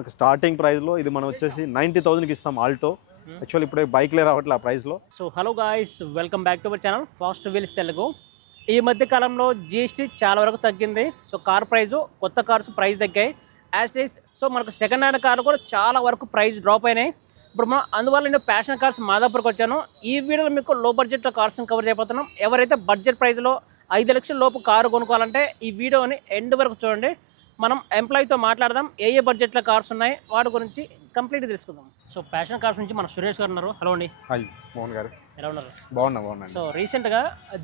మనకి స్టార్టింగ్ ప్రైస్లో ఇది మనం వచ్చేసి నైంటీ థౌసండ్కి ఇస్తాం ఆల్టో. యాక్చువల్ ఇప్పుడు బైక్లే రావట్లే ఆ ప్రైస్లో so hello guys welcome back to our channel fast wheels Telugu ఈ మధ్య కాలంలో జిఎస్టీ చాలా వరకు తగ్గింది. సో కార్ ప్రైస్ కొత్త కార్స్ ప్రైస్ తగ్గాయి. యాజ్ డేస్ సో మనకు సెకండ్ హ్యాండ్ కార్ కూడా చాలా వరకు ప్రైస్ డ్రాప్ అయినాయి. ఇప్పుడు మనం అందువల్ల నేను ప్యాషన్ కార్స్ మాదాపూర్కి వచ్చాను. ఈ వీడియోలో మీకు లో బడ్జెట్లో కార్స్ కవర్ చేయబోతున్నాం. ఎవరైతే బడ్జెట్ ప్రైస్లో ఐదు లక్షల లోపు కారు కొనుక్కోవాలంటే ఈ వీడియోని ఎండ్ వరకు చూడండి. మనం ఎంప్లాయీతో మాట్లాడదాం ఏ ఏ బడ్జెట్లో కార్స్ ఉన్నాయి వాటి గురించి కంప్లీట్ తెలుసుకుందాం. సో ప్యాషన్ కార్స్ నుంచి మన సురేష్ గారు ఉన్నారు. హలో అండి. హాయ్ మోహన్ గారు. ఎలా ఉన్నారు? బాగున్నా బాగున్నా సో రీసెంట్గా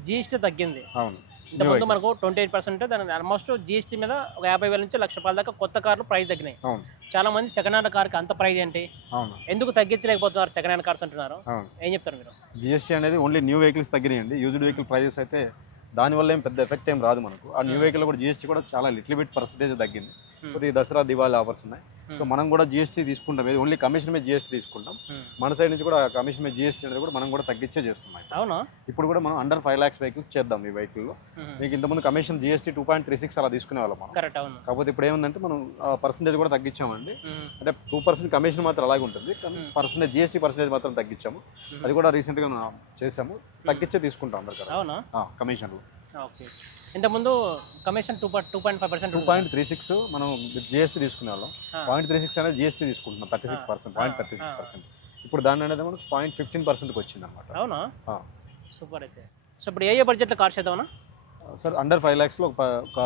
జిఎస్టీ తగ్గింది. అవును. ఇంతకుముందు మనకు ట్వంటీ ఎయిట్ పర్సెంట్ దాని ఆల్మోస్ట్ జిఎస్టీ మీద ఒక యాభై వేల నుంచి లక్ష రూపాయల దాకా కొత్త కార్లు ప్రైస్ తగ్గినాయి. చాలా మంది సెకండ్ హ్యాండ్ కార్కి అంత ప్రైస్ ఏంటి? ఎందుకు తగ్గించలేకపోతున్నారు సెకండ్ హ్యాండ్ కార్స్ అంటున్నారు ఏం చెప్తారు మీరు? జిఎస్టీ అనేది ఓన్లీ న్యూ వెహికల్స్ తగ్గినాయండి. యూజ్డ్ వెహికల్ ప్రైజెస్ అయితే దానివల్ల ఏం పెద్ద ఎఫెక్ట్ ఏం రాదు మనకు. ఆ న్యూ వెహికల్ కూడా జిఎస్టీ కూడా చాలా లిటిల్ బిట్ పర్సెంటేజ్ తగ్గింది. కొద్దిగా దసరా దివాళీ ఆఫర్స్ ఉన్నాయి. సో. మనం కూడా జిఎస్టీ తీసుకుంటాం. ఇది ఓన్లీ కమిషన్ మీద జిఎస్టీ తీసుకుంటాం. మన సైడ్ నుంచి కూడా కమిషన్ మీద జిఎస్టీ అనేది కూడా మనం కూడా తగ్గించే చేస్తున్నాం అవునా? ఇప్పుడు కూడా మనం అండర్ ఫైవ్ ల్యాక్స్ వెహికల్స్ చేద్దాం ఈ వెహికల్లో మీకు ఇంతకుముందు commission GST two point three six అలా తీసుకునే వాళ్ళం మనం. కాకపోతే ఇప్పుడు ఏముందంటే మనం పర్సంటేజ్ కూడా తగ్గించామండి. అంటే టూ పర్సెంట్ కమిషన్ మాత్రం అలాగే ఉంటుంది. కానీ. పర్సెంటేజ్ జిఎస్టీ పర్సెంటేజ్ మాత్రం తగ్గించాము. అది కూడా రీసెంట్గా మనం చేసాము తగ్గించే తీసుకుంటాం అందరికీ కమిషన్లు ఓకే. ఇంతకుముందు commission two two point five percent two point three six మనం జిఎస్టీ తీసుకునే వాళ్ళం. పాయింట్ త్రీ సిక్స్ అనేది జిఎస్టీ తీసుకుంటున్నాం thirty six percent point thirty six percent. ఇప్పుడు దాని అనేది మనకు పాయింట్ ఫిఫ్టీన్ పర్సెంట్కి వచ్చింది అనమాట అవునా సూపర్ అయితే. సో ఇప్పుడు ఏ ఏ బడ్జెట్లో కార్స్ చేద్దామన్నా? సార్ అండర్ ఫైవ్ ల్యాక్స్లో ఒక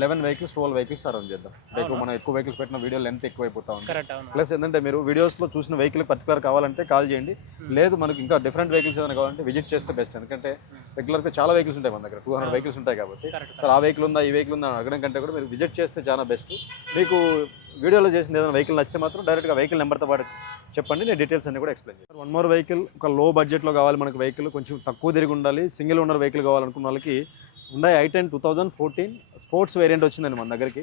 eleven vehicles twelve vehicles arrange చేద్దాం. అవునా? మనం ఎక్కువ వెహికల్స్ పెట్టిన వీడియో లెంత్ ఎక్కువ అయిపోతా ఉంది ప్లస్ ఏంటంటే మీరు వీడియోస్లో చూసిన వెహికల్ పర్టికులర్ కావాలంటే కాల్ చేయండి. Hmm. లేదు మనకి ఇంకా డిఫరెంట్ వెహికల్స్ ఏదైనా కావాలంటే విజిట్ చేస్తే బెస్ట్ ఎందుకంటే Hmm. రెగ్యులర్గా చాలా వెహికల్స్ ఉంటాయి మన దగ్గర. Two hundred. వెహికల్స్ ఉంటాయి కాబట్టి. సార్ ఆ వెహికల్ ఉందా ఈ వెహికల్ ఉందా అడగడం కంటే కూడా మీరు విజిట్ చేస్తే చాలా బెస్ట్ మీకు వీడియోలో చేసిన ఏదైనా వెహికల్ నచ్చితే మాత్రం డైరెక్ట్గా వెహికల్ నెంబర్తో పాటు చెప్పండి నేను డీటెయిల్స్ అన్ని కూడా ఎక్స్ప్లెయిన్ చేస్తాను. వన్ మోర్ వెహికల్ ఒక లో బడ్జెట్లో కావాలి మనకు వెహికల్ కొంచెం తక్కువ తిరిగి ఉండాలి. సింగిల్ ఓనర్ వెహికల్ కావాలనుకున్న వాళ్ళకి ఉన్నాయి. I ten two thousand fourteen sports variant వచ్చిందండి మన దగ్గరికి.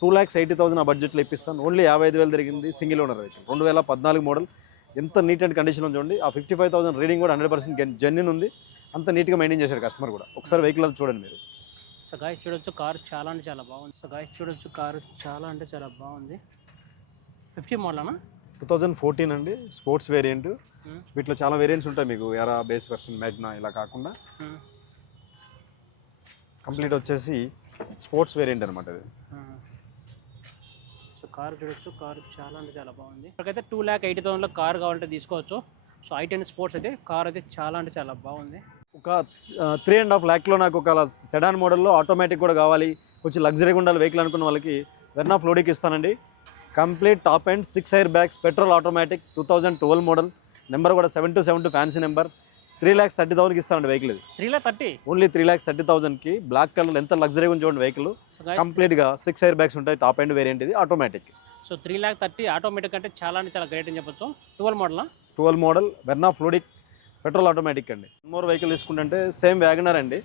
టూ ల్యాక్స్ ఎయిటీ థౌసండ్ ఆ బడ్జెట్లో ఇప్పిస్తాను. ఓన్లీ యాభై ఐదు వేలు తిరిగింది సింగిల్ ఓనర్ వెహికల్ రెండు వేల పద్నాలుగు మోడల్. ఎంత నీట్ అండ్ కండిషన్ చూడండి. ఆ ఫిఫ్టీ ఫైవ్ థౌసండ్ రీడింగ్ కూడా హండ్రెడ్ పర్సెంట్ జెన్యున్ ఉంది. అంత నీట్గా మెయింటైన్ చేశారు కస్టమర్ కూడా. ఒకసారి వెహికల్ అది చూడండి మీరు. సో గాయస్ చూడొచ్చు కారు చాలా అంటే చాలా బాగుంది. సో గాయస్ చూడొచ్చు కారు చాలా అంటే చాలా బాగుంది. Fifty model two thousand fourteen అండి. స్పోర్ట్స్ వేరియంట్ వీటిలో చాలా వేరియంట్స్ ఉంటాయి మీకు. ఎరా బేస్ వర్షన్ మ్యాగ్నా ఇలా కాకుండా. కంప్లీట్ వచ్చేసి స్పోర్ట్స్ వేరియంట్ అనమాట ఇది సో కారు చూడొచ్చు కారు చాలా అంటే చాలా బాగుంది. ఇప్పటికైతే టూ ల్యాక్ ఎయిటీ థౌసండ్లో కారు కావాలంటే తీసుకోవచ్చు. సో ఐ టెన్ స్పోర్ట్స్ అయితే కార్ అయితే చాలా అంటే చాలా బాగుంది. ఒక త్రీ అండ్ హాఫ్ ల్యాక్లో నాకు ఒక సెడాన్ మోడల్లో ఆటోమేటిక్ కూడా కావాలి. కొంచెం లగ్జరీగా ఉండాలి వెహికల్ అనుకున్న వాళ్ళకి వెర్నా ఫ్లోడీకి ఇస్తానండి. Complete top and six air bags petrol automatic two thousand twelve model number కూడా seven two seven two fancy number three lakhs thirty థౌసండ్కి ఇస్తానండి వెహికల్ ఇది. Three lakh thirty? Only three lakhs thirty థౌసండ్కి black colour ఎంత లగ్జరీగా ఉంది చూడండి vehicle కంప్లీట్గా six air bags ఉంటాయి top and variant ఇది automatic so three lakh thirty automatic అంటే చాలా అంటే చాలా గ్రేట్ అని చెప్పొచ్చు. Twelve model twelve model Verna fluidic petrol automatic అండి. మోర్ వెహికల్ తీసుకుంటే సేమ్ వ్యాగనర్ అండి.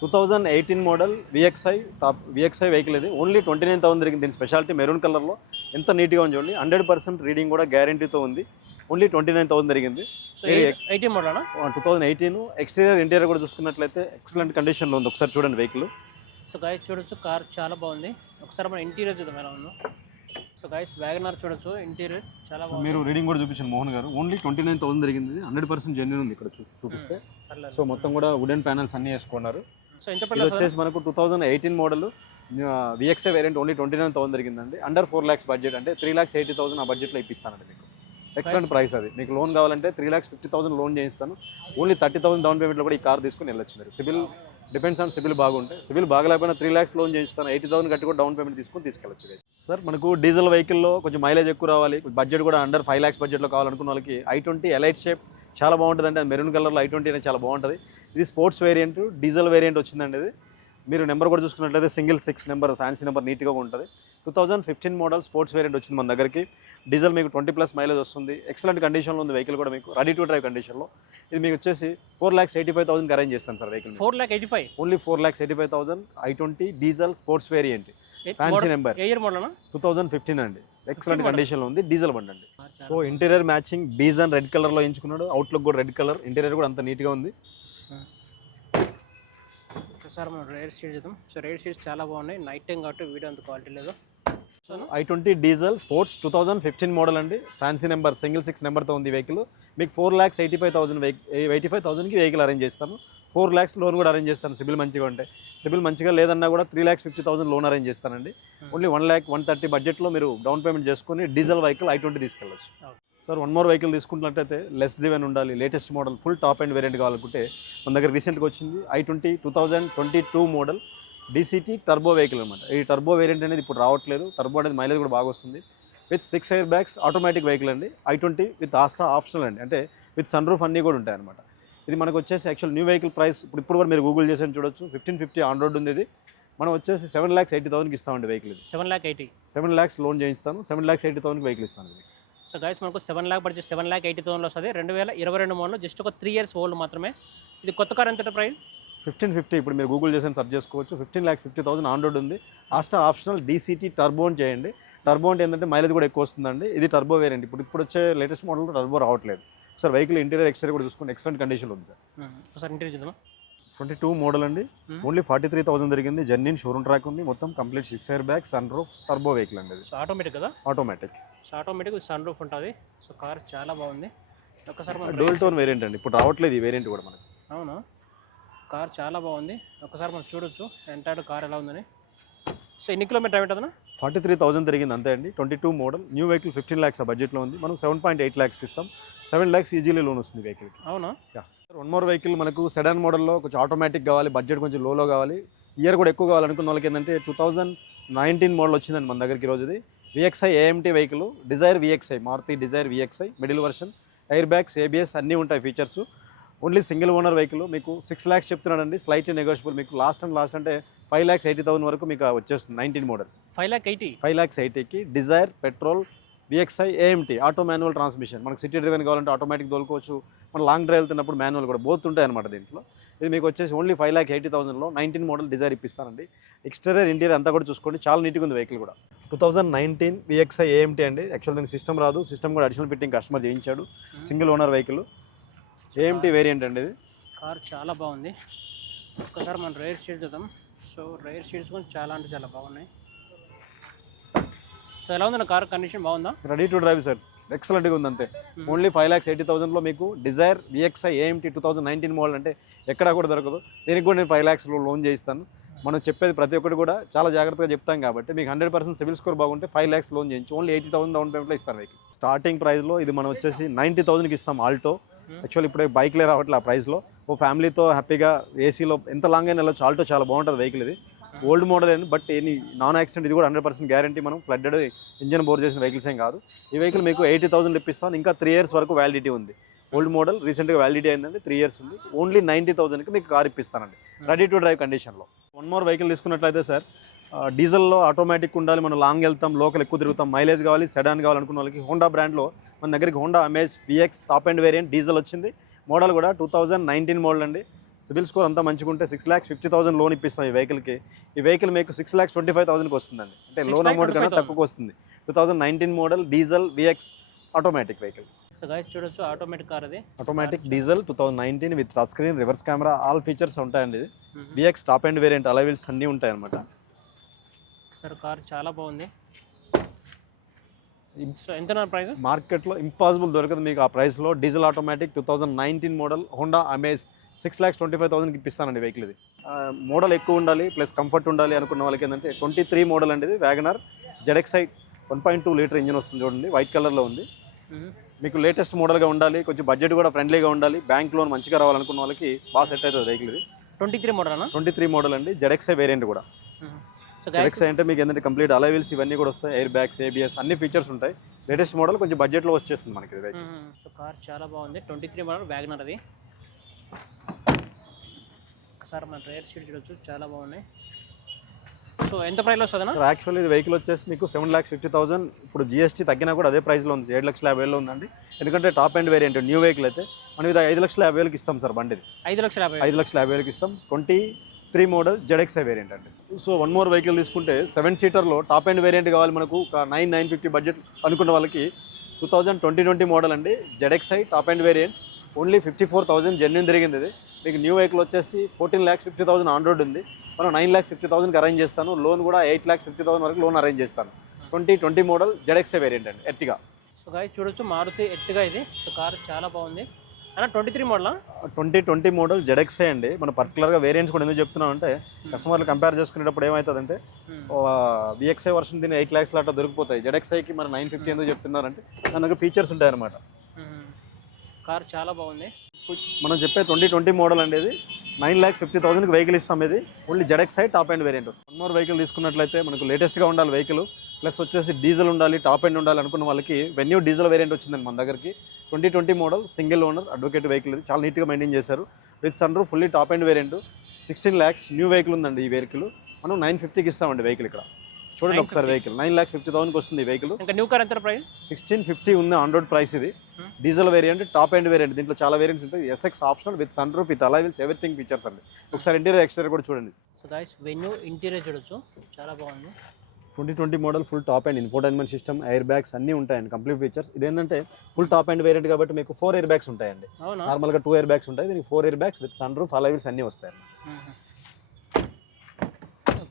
Two thousand eighteen model VXI top VXI vehicle ఇది. ఓన్లీ ట్వంటీ నైన్ థౌసండ్ జరిగింది దీని స్పెషాలిటీ మెరూన్ కలర్లో ఎంత నీట్గా ఉంది చూడండి. హండ్రెడ్ పర్సెంట్ రీడింగ్ కూడా గ్యారంటీతో ఉంది. ఓన్లీ ట్వంటీ నైన్ థౌసండ్ జరిగింది. So Very eighty model? Two thousand eighteen exterior interior కూడా చూసుకున్నట్లయితే ఎక్సలెంట్ కండిషన్లో ఉంది. ఒకసారి చూడండి వెహికల్ సో గాయస్ చూడొచ్చు కార్ చాలా బాగుంది. ఒకసారి మన ఇంటీరియర్ చూద్దాం ఎలా ఉందో. సో గాయస్ వ్యాగనార్ చూడొచ్చు ఇంటీరియర్ చాలా బాగుంది. మీరు రీడింగ్ కూడా చూపించాను Mohan garu. Only twenty nine thousand జరిగింది. హండ్రెడ్ పర్సెంట్ జెన్యున్ ఉంది ఇక్కడ చూ- చూపిస్తే. సో మొత్తం కూడా వుడెన్ ప్యానల్స్ అన్నీ వేసుకున్నారు. సో ఎంత వచ్చేసి మనకు two thousand eighteen model VXI variant only twenty nine thousand జరిగిందండి. అండర్ ఫోర్ ల్యాక్స్ బడ్జెట్ అంటే త్రీ ల్యాక్స్ ఎయిటీ థౌసండ్ ఆ బడ్జెట్లో ఇప్పిస్తానండి మీకు. ఎక్సలెంట్ ప్రైస్ అది. మీకు లోన్ కావాలంటే three lakhs fifty thousand loan చేయిస్తాను. ఓన్లీ థర్టీ థౌసండ్ డౌన్ పేమెంట్లో కూడా ఈ కార్ తీసుకుని వెళ్ళొచ్చు మీరు. సిబిల్ డిపెండ్స్ ఆన్ సిబిల్ బాగుంటే. సిబిల్ బాగలేకపోయినా త్రీ ల్యాక్స్ లోన్ చేయిస్తాను. ఎయిటీ థౌసండ్ కట్టి కూడా డౌన్ పేమెంట్ తీసుకుని తీసుకెళ్ళచ్చు సార్ మనకు డీజిల్ వెహికల్లో కొంచెం మైలేజ్ ఎక్కువ రావాలి. బడ్జెట్ కూడా అండర్ ఫైవ్ ల్యాక్స్ బడ్జెట్లో కావాలనుకున్న వాళ్ళకి ఐ ట్వంటీ ఎలైట్ షేప్ చాలా బాగుంటుంది అంటే మెరూన్ కలర్లో ఐ ట్వంటీ అనేది చాలా బాగుంటుంది. ఇది స్పోర్ట్స్ వేరియంట్ డీజిల్ వేరియంట్ వచ్చిందండి ఇది. మీరు నెంబర్ కూడా చూసుకున్నట్లయితే single six number fancy number నీట్గా ఉంటుంది. Two thousand fifteen model sports variant వచ్చింది మన దగ్గరికి. డీజిల్ మీకు ట్వంటీ ప్లస్ మైలేజ్ వస్తుంది. ఎక్సలెంట్ కండిషన్లో ఉంది వెహికల్ కూడా మీకు. రెడీ టు డ్రైవ్ కండిషన్లో ఇది మీకు వచ్చేసి four lakhs eighty five thousand arrange చేస్తాను sir vehicle four lakh eighty five only four lakhs eighty five thousand I twenty diesel sports variant fancy number a year model two thousand fifteen అండి. Excellent 15 model. కండిషన్లో ఉంది. Diesel బండి అండి. So interior matching design red కలర్లో ఎంచుకున్నాడు. Outlook కూడా red colour interior కూడా అంత నీట్గా ఉంది. సార్ మనం రేర్ షీట్ చూద్దాం. సో రేర్ షీట్స్ చాలా బాగున్నాయి. నైట్ టైం కాబట్టి వీడియో అంత క్వాలిటీ లేదు. I twenty diesel sports two thousand fifteen model అండి. ఫ్యాన్సీ నెంబర్ సింగిల్ సిక్స్ నెంబర్తో ఉంది వెహికల్. మీకు four lakhs eighty five thousand eighty five థౌసండ్కి vehicle arrange చేస్తాను ఫోర్ ల్యాక్స్ లోన్ కూడా అరేంజ్ చేస్తాను సిబిల్ మంచిగా ఉంటే. సిబిల్ మంచిగా లేదన్నా కూడా three lakhs fifty thousand loan arrange చేస్తానండి. Only one lakh one thirty బడ్జెట్లో మీరు డౌన్ పేమెంట్ చేసుకొని డీజిల్ వెహికల్ ఐ ట్వంటీ తీసుకెళ్ళచ్చు. సార్ వన్ మోర్ వెహికల్ తీసుకుంటున్నట్టయితే లెస్ డ్రివెన్ ఉండాలి latest model full top and variant కావాలనుకుంటే మన దగ్గర రీసెంట్గా వచ్చింది I twenty two thousand twenty two model. DCT turbo vehicle అనమాట ఈ టర్బో వేరియంట్ అనేది ఇప్పుడు రావట్లేదు. టర్బో అనేది మైలేజ్ కూడా బాగా వస్తుంది. With six air bags automatic vehicle అండి. I twenty with Asta optional అండి. అంటే విత్ సన్ రూఫ్ అన్నీ కూడా ఉంటాయి అనమాట ఇది మనకు వచ్చేసి యాక్చువల్ న్యూ వెహికల్ ప్రైస్ ఇప్పుడు ఇప్పుడు కూడా మీరు గూగుల్ చేసి చూడొచ్చు. ఫిఫ్టీన్ ఫిఫ్టీ ఆన్ రోడ్ ఉంది ఇది. మనం వచ్చేసి సెవెన్ ల్యాక్స్ ఎయిటీ థౌసండ్కి ఇస్తామండి వెహికల్ ఇది. Seven lakh eighty seven lakhs loan చేయిస్తాను. సెవెన్ ల్యాక్స్ ఎయిటీ థౌసండ్కి వెహికల్ ఇస్తాను ఇది. సో గైస్ మనకు seven lakh budget seven lakh eighty థౌసండ్లో వస్తుంది. రెండు వేల ఇరవై రెండు మోడల్ జస్ట్ ఒక త్రీ ఇయర్స్ ఓల్డ్ మాత్రమే. ఇది కొత్త కార్ ఎంత ప్రైస్ ఫిఫ్టీన్ ఫిఫ్టీ ఇప్పుడు మీరు గూగుల్ చేసి సెర్చ్ చేసుకోవచ్చు. Fifteen lakhs fifty thousand on road ఉంది. ఆస్టా ఆప్షనల్ డీసీటీ టర్బో అని చేయండి. టర్బో అంటే ఏంటంటే మైలేజ్ కూడా ఎక్కువ వస్తుందండి. ఇది టర్బో వేరియంట్. ఇప్పుడు ఇప్పుడు వచ్చే లేటెస్ట్ మోడల్ టర్బో రావట్లేదు. సార్ వెహికల్ ఇంటీరియర్ ఎక్స్టీరియర్ కూడా చూసుకుంటే ఎక్సలెంట్ కండిషన్లో ఉంది సార్. ఒకసారి ఇంటర్వ్యూ చూద్దామా? ట్వంటీ టూ మోడల్ అండి. ఓన్లీ ఫార్టీ త్రీ థౌసండ్ జరిగింది. జెన్నిన్ షోరూమ్ ట్రాక్ ఉంది. మొత్తం complete six year back sun roof turbo vehicle అండి ఇది. ఆటోమేటిక్ కదా? Automatic. So automatic sun roof ఉంటుంది. సో కార్ చాలా బాగుంది. ఒకసారి డోల్ టోన్ వేరియంట్ అండి. ఇప్పుడు రావట్లేదు ఈ వేరియంట్ కూడా మనకి. అవునా? కార్ చాలా బాగుంది. ఒకసారి మనం చూడొచ్చు ఎంటైర్ కార్ ఎలా ఉందని. సో ఎన్ని కిలోమీటర్ ఉంటుందన్నా ఫార్టీ త్రీ థౌసండ్ తిరిగింది అంతే అండి. Twenty two model. New vehicle fifteen lakhs ఆ బడ్జెట్లో ఉంది. మనం సెవెన్ పాయింట్ ఎయిట్ ల్యాక్స్కి ఇస్తాం. సెవెన్ ల్యాక్స్ ఈజీలీ లోన్ వస్తుంది వెహికల్కి అవునా? వన్ మోర్ వెహికల్ మనకు సెడాన్ మోడల్లో కొంచెం ఆటోమేటిక్ కావాలి బడ్జెట్ కొంచెం లోలో కావాలి. ఇయర్ కూడా ఎక్కువ కావాలనుకున్న వాళ్ళకి ఏంటంటే టూ థౌజండ్ నైన్టీన్ మోడల్ వచ్చిందండి మన దగ్గరికి ఈరోజు ఇది. VXI AMT vehicle Dzire VXI Maruti Dzire VXI middle version air bags ABS అన్నీ ఉంటాయి features only single owner vehicle. మీకు సిక్స్ ల్యాక్స్ చెప్తున్నాడండి. స్లైట్లీ నెగోషియబుల్ మీకు లాస్ట్ అండ్ లాస్ట్ అంటే ఫైవ్ ల్యాక్స్ ఎయిటీ థౌసండ్ వరకు మీకు వచ్చేస్తుంది nineteen model five lakh eighty five lakhs ఎయిటీకి Dzire petrol VXI AMT auto manual transmission మనకు సిటీ డ్రైవెన్ కావాలంటే ఆటోమేటిక్ తోలుకోవచ్చు మనం లాంగ్ డ్రైవ్ వెళ్తున్నప్పుడు మాన్యువల్ కూడా బోత్ ఉంటాయి అనమాట దీంట్లో. ఇది మీకు వచ్చేసి ఓన్లీ ఫైవ్ ల్యాక్ ఎయిటీ థౌసండ్లో నైన్టీన్ మోడల్ డిజైర్ ఇప్పిస్తానండి. ఎక్స్టీరియర్ ఇంటీరియర్ అంతా కూడా చూసుకోండి. చాలా నీట్గా ఉంది వెహికల్ కూడా. Two thousand nineteen VXI AMT అండి. యాక్చువల్ దీనికి సిస్టమ్ రాదు. సిస్టమ్ కూడా అడిషనల్ ఫిట్టింగ్ కస్టమర్ చేయించాడు. Single owner vehicle AMT variant అండి ఇది. కార్ చాలా బాగుంది. ఒక్కసారి మనం రైర్ షీట్ చూద్దాం. సో రైర్ షీట్స్ కూడా చాలా అంటే చాలా బాగున్నాయి. సో ఎలా ఉందన్న కార్ కండిషన్ బాగుందా? రెడీ టు డ్రైవ్ సార్ ఎక్సలెంట్గా ఉంది అంతే ఓన్లీ ఫైవ్ ల్యాక్స్ ఎయిటీ థౌసండ్లో మీకు Dzire VXI AMT two thousand nineteen model అంటే ఎక్కడా కూడా దొరకదు. దీనికి కూడా నేను ఫైవ్ ల్యాక్స్లో లోన్ చేయిస్తాను. మనం చెప్పేది ప్రతి ఒక్కటి కూడా చాలా జాగ్రత్తగా చెప్తాం కాబట్టి మీకు హండ్రెడ్ పర్సెంట్ సివిల్ స్కోర్ బాగుంటే ఫైవ్ ల్యాక్స్ లోన్ చేయించి. ఓన్లీ ఎయిటీ థౌసండ్ డౌన్ పేమెంట్లో ఇస్తాను వెహికల్ స్టార్టింగ్ ప్రైస్లో ఇది మనం వచ్చేసి నైంటీ థౌసండ్కి ఇస్తాం ఆల్టో యాక్చువల్ ఇప్పుడు బైక్లే రావట్లే ఆ ప్రైస్లో ఓ ఫ్యామిలీతో హ్యాపీగా ఏసీలో ఎంత లాంగ్ అయినా వెళ్ళొచ్చు. ఆల్టో చాలా బాగుంటుంది వెహికల్ ఇది. ఓల్డ్ మోడల్ అండి బట్ ఎనీ నాన్ యాక్సిడెంట్ ఇది కూడా హండ్రెడ్ పర్సెంట్ గ్యారంటీ మనం ఫ్లడ్డెడ్ ఇంజన్ బోర్ చేసిన వెహికల్స్ ఏం కాదు. ఈ వెహికల్ మీకు ఎయిటీ థౌసండ్ ఇప్పిస్తాను. ఇంకా త్రీ ఇయర్స్ వరకు వ్యాలిడిటీ ఉంది. ఓల్డ్ మోడల్ రీసెంట్గా వ్యాలిడిటీ అయిందండి త్రీ ఇయర్స్ ఉంది. ఓన్లీ నైంటీ థౌసండ్కి మీకు కార్ ఇప్పిస్తానండి. రెడీ టు డ్రైవ్ కండిషన్లో వన్ మోర్ వెహికల్ తీసుకున్నట్లయితే సార్ డీజిల్లో ఆటోమేటిక్ ఉండాలి మనం లాంగ్ వెళ్తాం లోకల్ ఎక్కువ తిరుగుతాం మైలేజ్ కావాలి సెడాన్ కావాలనుకున్న వాళ్ళకి హోండా బ్రాండ్లో మన దగ్గరికి Honda Amaze VX top end variant diesel వచ్చింది. మోడల్ కూడా టూ థౌజండ్ నైన్టీన్ మోడల్ అండి. సిబిల్ స్కోర్ అంతా మంచిగా ఉంటే six lakhs fifty thousand loan ఇప్పిస్తాం ఈ వెహికల్కి ఈ వెహికల్ మీకు సిక్స్ ల్యాక్స్ ట్వంటీ ఫైవ్ థౌసండ్కి వస్తుందండి. అంటే 6 లోన్ అమౌంట్ కన్నా 25,000. తక్కువకి వస్తుంది. Two thousand nineteen model diesel VX automatic vehicle so guys చూడొచ్చు ఆటోమేటిక్ కార్ అది. Automatic diesel two thousand nineteen with touch screen reverse camera all features ఉంటాయండి. ఇది VX top end variant alloy wheels అన్నీ ఉంటాయి అనమాట సార్ కార్ చాలా బాగుంది. So ఎంత ప్రైస్ మార్కెట్లో ఇంపాసిబుల్ దొరకదు మీకు ఆ ప్రైస్లో diesel automatic two thousand nineteen model Honda Amaze six lakhs twenty five థౌసండ్కి ఇప్పిస్తానండి వెహికల్ ఇది. మోడల్ ఎక్కువ ఉండాలి ప్లస్ కంఫర్ట్ ఉండాలి అనుకున్న వాళ్ళకి ఏంటంటే ట్వంటీ త్రీ మోడల్ అండి ఇది. WagonR ZXI one point two litre engine వస్తుంది చూడండి వైట్ కలర్లో ఉంది. మీకు లేటెస్ట్ మోడల్గా ఉండాలి కొంచెం బడ్జెట్ కూడా ఫ్రెండ్లీగా ఉండాలి బ్యాంక్ లోన్ మంచిగా రావాలనుకున్న వాళ్ళకి బాగా సెట్ అవుతుంది వెహికల్ ఇది. ట్వంటీ త్రీ మోడల్ అన్న ట్వంటీ త్రీ మోడల్ అండి జెడెక్సై వేరియంట్ కూడా సో జెడెక్సై అంటే మీకు ఏంటంటే కంప్లీట్ అలైవిల్స్ ఇవన్నీ కూడా వస్తాయి ఎయిర్ బ్యాగ్స్ ఏబిఎస్ అన్ని ఫీచర్స్ ఉంటాయి. లేటెస్ట్ మోడల్ కొంచెం బడ్జెట్లో వచ్చేస్తుంది మనకి ఇది సో కార్ చాలా బాగుంది ట్వంటీ త్రీ మోడల్ వ్యాగనర్ అది. ఒకసారి మన రేర్ షీట్ చూడొచ్చు చాలా బాగున్నాయి. సో ఎంత ప్రైస్లో వస్తుందన్నా? సార్ యాక్చువల్లీ ఇది వెహికల్ వచ్చేసి మీకు సెవెన్ ల్యాక్స్ ఫిఫ్టీ థౌసండ్ ఇప్పుడు జిఎస్టీ తగ్గినా కూడా అదే ప్రైస్లో ఉంది. ఏడు లక్షల యాభై వేలు ఉందండి. ఎందుకంటే top and variant new vehicle అయితే మనం ఇది ఐదు లక్షల యాభై వేలకి ఇస్తాం సార్ బండిది. ఐదు లక్షల యాభై ఐదు లక్షల యాభై వేలకి ఇస్తాం. Twenty three model ZXI variant అండి. సో వన్ మోర్ వెహికల్ తీసుకుంటే సెవెన్ సీటర్లో టాప్ అండ్ వేరియంట్ కావాలి మనకు. ఒక నైన్ నైన్ ఫిఫ్టీ బడ్జెట్ అనుకున్న వాళ్ళకి two thousand twenty twenty model అండి ZXI top and variant only fifty four thousand genuine తిరిగింది ఇది. మీకు న్యూ వెహికల్ వచ్చేసి fourteen lakhs fifty thousand on road ఉంది. మనం నైన్ ల్యాక్స్ ఫిఫ్టీ థౌసండ్కి అరేంజ్ చేస్తాను. లోన్ కూడా ఎయిట్ ల్యాక్స్ ఫిఫ్టీ థౌసండ్ వరకు లోన్ అరేంజ్ చేస్తాను. Twenty twenty model ZXI variant అండి ఎట్టిగా సో గాయ చూడొచ్చు మారుతి ఎట్టుగా ఇది. సో కార్ చాలా బాగుంది. అన్న ట్వంటీ త్రీ మోడలా ట్వంటీ ట్వంటీ మోడల్ జెడెక్సే అండి. మనం పర్టికులర్గా వేరియంట్స్ కూడా ఎందుకు చెప్తున్నాం అంటే కస్టమర్లు కంపేర్ చేసుకునేటప్పుడు ఏమవుతుందంటే విఎక్స్ఐ వర్షన్ దీని ఎయిట్ ల్యాక్స్ లాట దొరికిపోతాయి. జెడెక్స్ఐకి మన నైన్ ఫిఫ్టీ ఎందుకు చెప్తున్నారంటే దాని దగ్గర ఫీచర్స్ ఉంటాయి అనమాట కార్ చాలా బాగుంది. మనం చెప్పే ట్వంటీ ట్వంటీ మోడల్ అండి ఇది నైన్ ల్యాక్ ఫిఫ్టీ థౌసండ్కి వెహికల్ ఇస్తాం ఇది. Only ZXI top and variant వస్తుంది. వన్ మోర్ వెహికల్ తీసుకున్నట్లయితే మనకు లేటెస్ట్గా ఉండాలి వెహికల్. ప్లస్ వచ్చేసి డీజిల్ ఉండాలి టాప్ ఎండ్ ఉండాలి అనుకున్న వాళ్ళకి వెన్యూ డీజిల్ వేరియంట్ వచ్చిందండి మన దగ్గరికి. Twenty twenty model single owner advocate vehicle ఇది. చాలా నీట్గా మెయింటైన్ చేశారు. With sun fully top end variant. Sixteen lakhs new vehicle ఉందండి ఈ వెహికల్. మనం నైన్ ఫిఫ్టీకి ఇస్తామండి వెహికల్ ఇక్కడ. చూడండి ఒకసారి 950. వెహికల్ నైన్ ల్యాక్స్ ఫిఫ్టీ థౌసండ్కి వస్తుంది ఈ వెహికల్ ఇంకా న్యూ కార్ ఎంత ప్రైస్ సిక్స్టీన్ ఫిఫ్టీ ఉంది ఆన్ రోడ్ ప్రైస్ ఇది. Diesel variant top end variant దీంట్లో చాలా వేరియంట్స్ ఉంటాయి. SX optional with sun roof with alloy wheels everything features అండి. ఒకసారి ఇంటీరియర్ ఎక్స్టీరియర్ కూడా చూడండి. సో వెన్యూ ఇంటీరియర్ చూడొచ్చు. చాలా బాగుంది. Twenty twenty model full top and infotainment system air bags అన్నీ ఉంటాయండి. కంప్లీట్ ఫీచర్స్ ఇదేంటంటే ఫుల్ టాప్ అండ్ వేరియంట్ కాబట్టి మీకు ఫోర్ ఎయిర్ బ్యాగ్స్ ఉంటాయండి నార్మల్గా టూ ఎయిర్ బ్యాగ్స్ ఉంటాయి. దీనికి four air bags with sun roof alloy wheels అన్నీ వస్తాయి.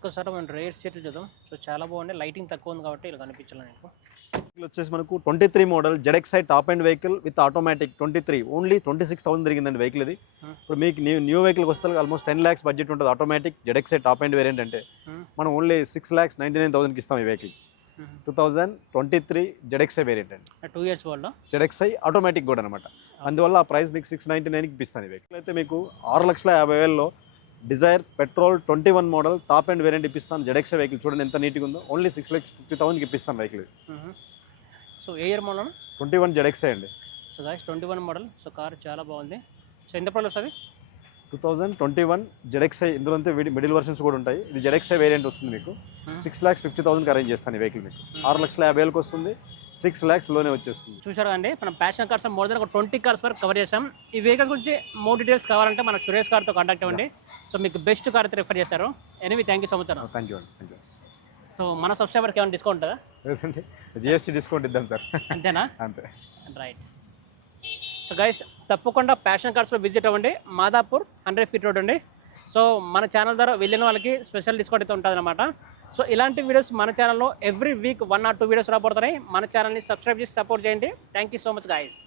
ఒక్కసారి మనం రేట్ సీట్లు చూద్దాం. సో చాలా బాగుంది. లైటింగ్ తక్కువ ఉంది కాబట్టి ఇలా కనిపించాలి నీకు. వెహికల్ వచ్చేసి మనకు twenty three model ZXI top end vehicle with automatic twenty three only twenty six thousand తిరిగిందండి vehicle ఇది. Hmm. ఇప్పుడు మీకు న్యూ న్యూ వెహికల్కి వస్తే ఆల్మోస్ట్ టెన్ ల్యాక్స్ బడ్జెట్ ఉంటుంది automatic ZXI top end variant అంటే. Hmm. మనం only six lakhs ninety nine థౌసండ్కి ఇస్తాం ఈ vehicle two thousand twenty three ZXI variant అండి. టూ ఇయర్స్ వాళ్ళు జెడెక్సై ఆటోమేటిక్ కూడా అనమాట అందువల్ల ఆ ప్రైస్ మీకు సిక్స్ నైంటీ నైన్కి ఇస్తాను ఈ వెహికల్ అయితే మీకు ఆరు లక్షల యాభై వేలలో Dzire petrol twenty one model top end variant ఇప్పిస్తాను జెడెక్సై వెహికల్ చూడండి ఎంత నీట్గా ఉందో. ఓన్లీ సిక్స్ ల్యాక్స్ ఫిఫ్టీ థౌసండ్కి ఇప్పిస్తాను vehicle so A year model twenty one ZXI అండి. So guys twenty one model. So car చాలా బాగుంది. సో ఎంత ప్రైస్ వస్తుంది two thousand twenty one ZXI ఇందులో మిడిల్ వర్షన్స్ కూడా ఉంటాయి. ఇది జెడెక్సై వేరియంట్ వస్తుంది మీకు. సిక్స్ ల్యాక్స్ ఫిఫ్టీ థౌసండ్కి అరేంజ్ చేస్తాను ఈ వెహికల్ మీకు. ఆరు లక్షల యాభై వేలకు వస్తుంది. సిక్స్ ల్యాక్స్లోనే వచ్చేస్తుంది. చూసారు అండి మనం ప్యాషన్ కార్స్ మోర్ దెన్ ఒక ట్వంటీ కార్స్ వరకు కవర్ చేసాం ఈ వెహికల్ గురించి మోర్ డీటెయిల్స్ కావాలంటే మన సురేష్ కార్తో కాంటాక్ట్ అవ్వండి. సో మీకు బెస్ట్ కార్ అయితే రిఫర్ చేస్తారు ఎనివి థ్యాంక్ యూ సో మచ్ అన్న. థ్యాంక్ యూ అండి థ్యాంక్ యూ సో మన సబ్స్క్రైబర్కి ఏమైనా డిస్కౌంట్ ఉంటుందా? లేదంటే జిఎస్టీ డిస్కౌంట్ ఇద్దాం సార్. అంతేనా? అంతే. రైట్ సో గైస్ తప్పకుండా ప్యాషన్ కార్స్లో విజిట్ అవ్వండి. మాదాపూర్ హండ్రెడ్ ఫీట్ రోడ్ అండి. సో మన ఛానల్ ద్వారా వెళ్ళిన వాళ్ళకి స్పెషల్ డిస్కౌంట్ అయితే ఉంటుంది అనమాట సో ఇలాంటి వీడియోస్ మన ఛానల్లో every week one or two videos రాబోతున్నాయి. మన ఛానల్ని సబ్స్క్రైబ్ చేసి సపోర్ట్ చేయండి. Thank you so much guys